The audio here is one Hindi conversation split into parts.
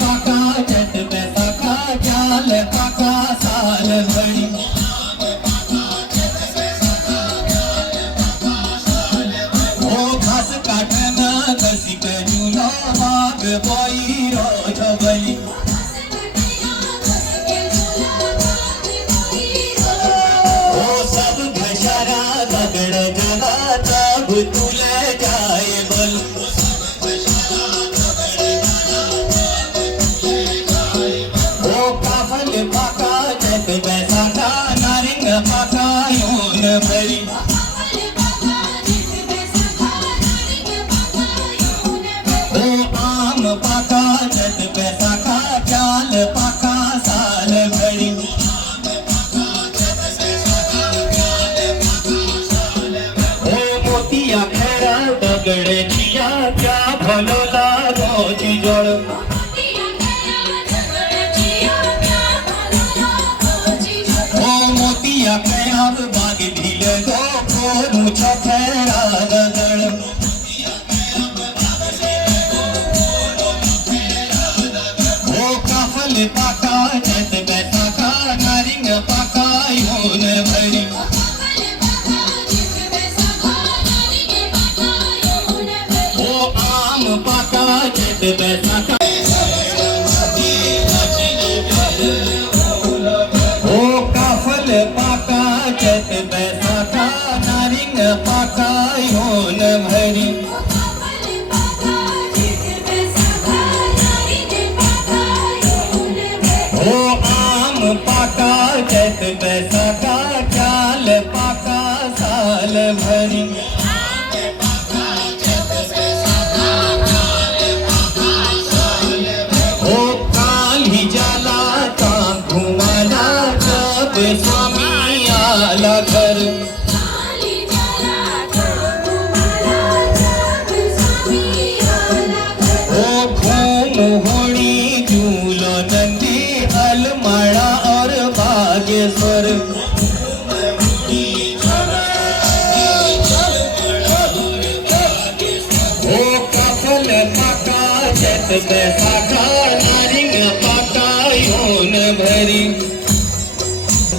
पाका चट बैसाखा चाल पाका साल भरी ओ घास काटना घसी कजूला बाग बोई रोज बली ओ सब घसारा रगड़ जगा तब तुले जाए बल पाका चट बैसाखा नारिंग पाका यून भरी ओ आम पाका चट बैसाखा चाल पाका साल भरी ओ मोतिया खैरा दगड़े जिया क्या भलो लागो जोड़ अब बाग ढील दो खोलू छखेरा गगड़ ओ काफल पाका चट बैसाखा नारिंग पाका यून भरी ओ आम पाका चट बैसाखा ओ काफल पाका चट बैसाखा नारिंग पाका यून भरी ओ आम पाका चट बैसाखा चाल पाका साल भरी ओ काली जाला का घुमाला जब स्वामी आला घर ओ घूम होड़ी झूलो नंदी अलमाड़ा और बागेश्वर ओ काफल पाका चट बैसाखा नारिंग पाका यून भरी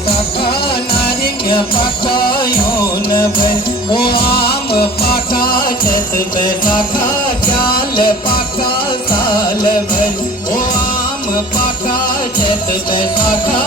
पाका नारिंग पाका यून भरी ओ आम पाका चट बैसाखा चाल पाका साल भरी ओ आम पाका चट बैसाखा